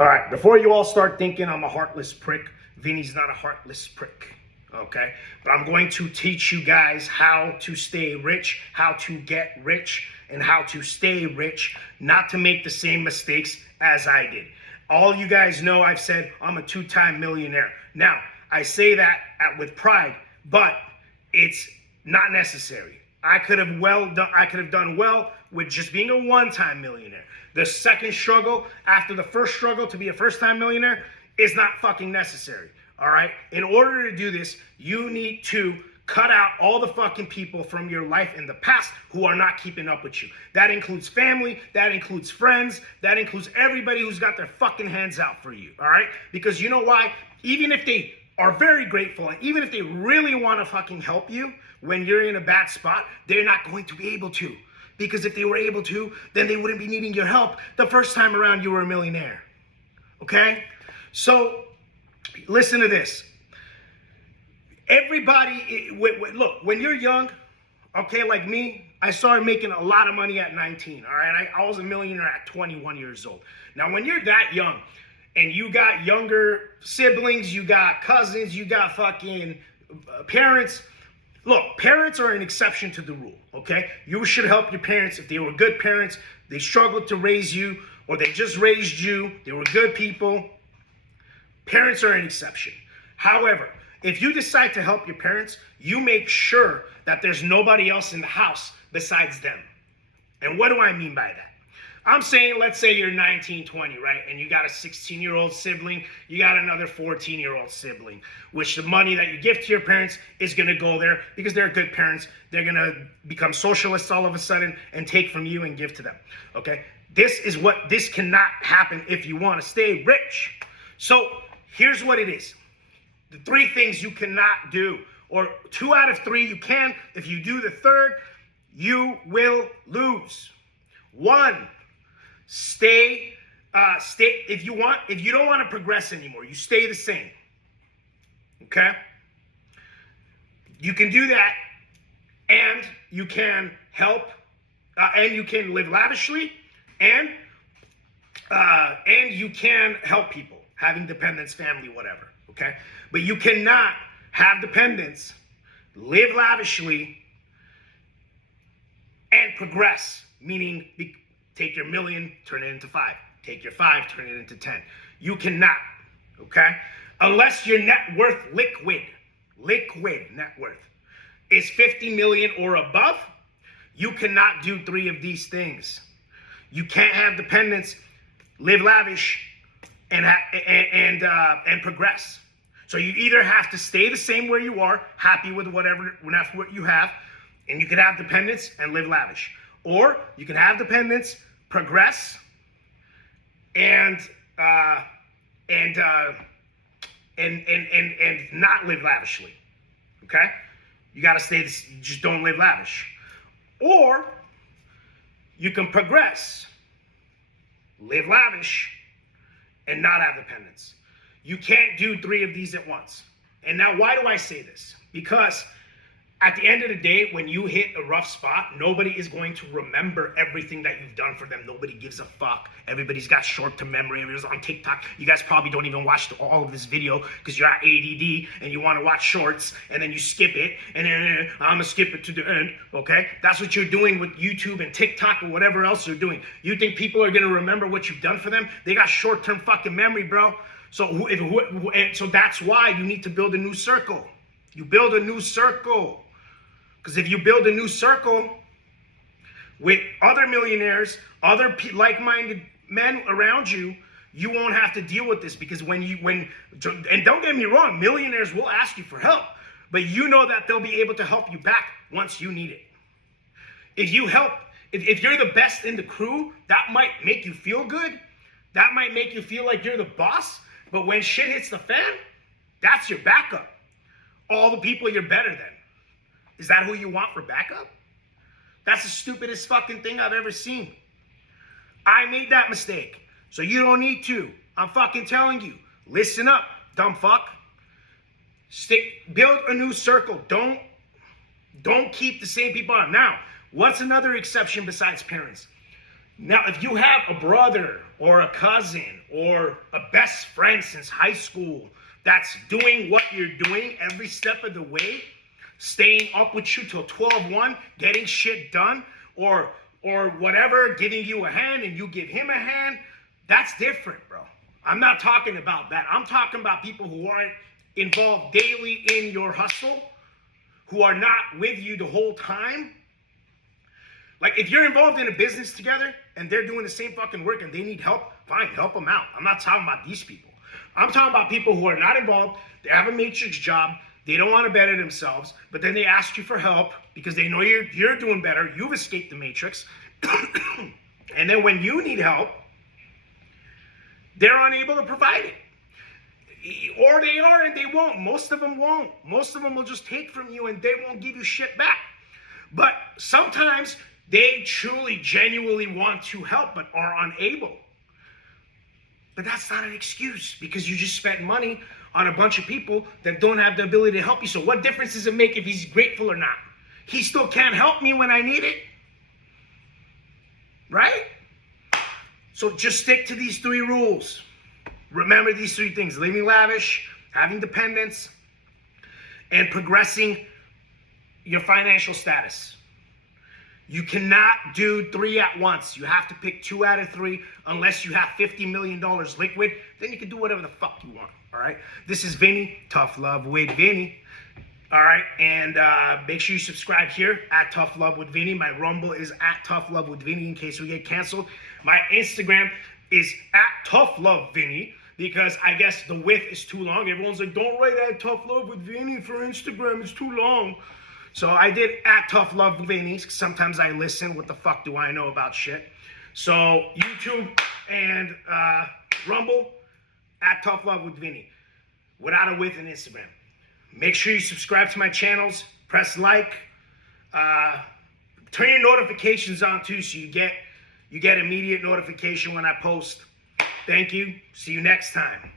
All right, before you all start thinking I'm a heartless prick, Vinny's not a heartless prick, okay? But I'm going to teach you guys how to stay rich, how to get rich, and how to stay rich, not to make the same mistakes as I did. All you guys know I've said I'm a two-time millionaire. Now, I say that with pride, but it's not necessary. I could have done well with just being a one-time millionaire. The second struggle after the first struggle to be a first-time millionaire is not fucking necessary. All right? In order to do this, you need to cut out all the fucking people from your life in the past who are not keeping up with you. That includes family, that includes friends, that includes everybody who's got their fucking hands out for you. All right? Because you know why? Even if they are very grateful, and even if they really want to fucking help you when you're in a bad spot, they're not going to be able to. Because if they were able to, then they wouldn't be needing your help the first time around you were a millionaire. Okay? So, listen to this. Everybody, look, when you're young, okay, like me, I started making a lot of money at 19, all right? I was a millionaire at 21 years old. Now, when you're that young, and you got younger siblings, you got cousins, you got fucking parents. Look, parents are an exception to the rule, okay? You should help your parents if they were good parents, they struggled to raise you, or they just raised you, they were good people. Parents are an exception. However, if you decide to help your parents, you make sure that there's nobody else in the house besides them. And what do I mean by that? I'm saying, let's say you're 19, 20, right? And you got a 16-year-old sibling, you got another 14-year-old sibling, which the money that you give to your parents is going to go there because they're good parents. They're going to become socialists all of a sudden and take from you and give to them, okay? This cannot happen if you want to stay rich. So here's what it is. The 3 things you cannot do, or 2 out of 3 you can. If you do the third, you will lose. 1, stay, if you don't want to progress anymore, you stay the same, okay? You can do that, and you can help, and you can live lavishly, and you can help people, having dependents, family, whatever, okay? But you cannot have dependents, live lavishly, and progress, meaning take your million, turn it into 5. Take your 5, turn it into 10. You cannot, okay? Unless your net worth, liquid net worth, is 50 million or above, you cannot do 3 of these things. You can't have dependents, live lavish, and progress. So you either have to stay the same where you are, happy with what you have, and you can have dependents and live lavish. Or you can have dependents, progress, and not live lavishly. Okay? You got to stay this, you just don't live lavish. Or you can progress, live lavish, and not have dependents. You can't do 3 of these at once. And now, why do I say this? Because at the end of the day, when you hit a rough spot, nobody is going to remember everything that you've done for them. Nobody gives a fuck. Everybody's got short-term memory. Everybody's on TikTok. You guys probably don't even watch all of this video because you're at ADD and you want to watch shorts, and then you skip it, and then I'm going to skip it to the end, okay? That's what you're doing with YouTube and TikTok or whatever else you're doing. You think people are going to remember what you've done for them? They got short-term fucking memory, bro. So that's why you need to build a new circle. You build a new circle. Because if you build a new circle with other millionaires, other like-minded men around you, you won't have to deal with this. Because and don't get me wrong, millionaires will ask you for help, but you know that they'll be able to help you back once you need it. If you're the best in the crew, that might make you feel good. That might make you feel like you're the boss. But when shit hits the fan, that's your backup. All the people you're better than. Is that who you want for backup? That's the stupidest fucking thing I've ever seen. I made that mistake. So you don't need to. I'm fucking telling you. Listen up, dumb fuck. Build a new circle. Don't keep the same people on. Now, what's another exception besides parents? Now, if you have a brother or a cousin or a best friend since high school that's doing what you're doing every step of the way, staying up with you till 12-1, getting shit done, or whatever, giving you a hand and you give him a hand, that's different, bro. I'm not talking about that. I'm talking about people who aren't involved daily in your hustle, who are not with you the whole time. Like, if you're involved in a business together and they're doing the same fucking work and they need help, fine, help them out. I'm not talking about these people. I'm talking about people who are not involved. They have a matrix job. They don't want to better themselves, but then they ask you for help because they know you're doing better. You've escaped the matrix. And then when you need help, they're unable to provide it. Or they are and they won't. Most of them won't. Most of them will just take from you and they won't give you shit back. But sometimes they truly, genuinely want to help but are unable. But that's not an excuse because you just spent money on a bunch of people that don't have the ability to help you. So what difference does it make if he's grateful or not? He still can't help me when I need it. Right? So just stick to these 3 rules. Remember these 3 things: living lavish, having dependence, and progressing your financial status. You cannot do 3 at once. You have to pick 2 out of 3 unless you have $50 million liquid. Then you can do whatever the fuck you want. All right? This is Vinny, Tough Love with Vinny. All right? And make sure you subscribe here at Tough Love with Vinny. My Rumble is at Tough Love with Vinny in case we get canceled. My Instagram is at Tough Love Vinny because I guess the width is too long. Everyone's like, don't write at Tough Love with Vinny for Instagram. It's too long. So I did at Tough Love Vinny. Sometimes I listen. What the fuck do I know about shit? So YouTube and Rumble at Tough Love with Vinny. Without a width and Instagram. Make sure you subscribe to my channels. Press like. Turn your notifications on too so you get immediate notification when I post. Thank you. See you next time.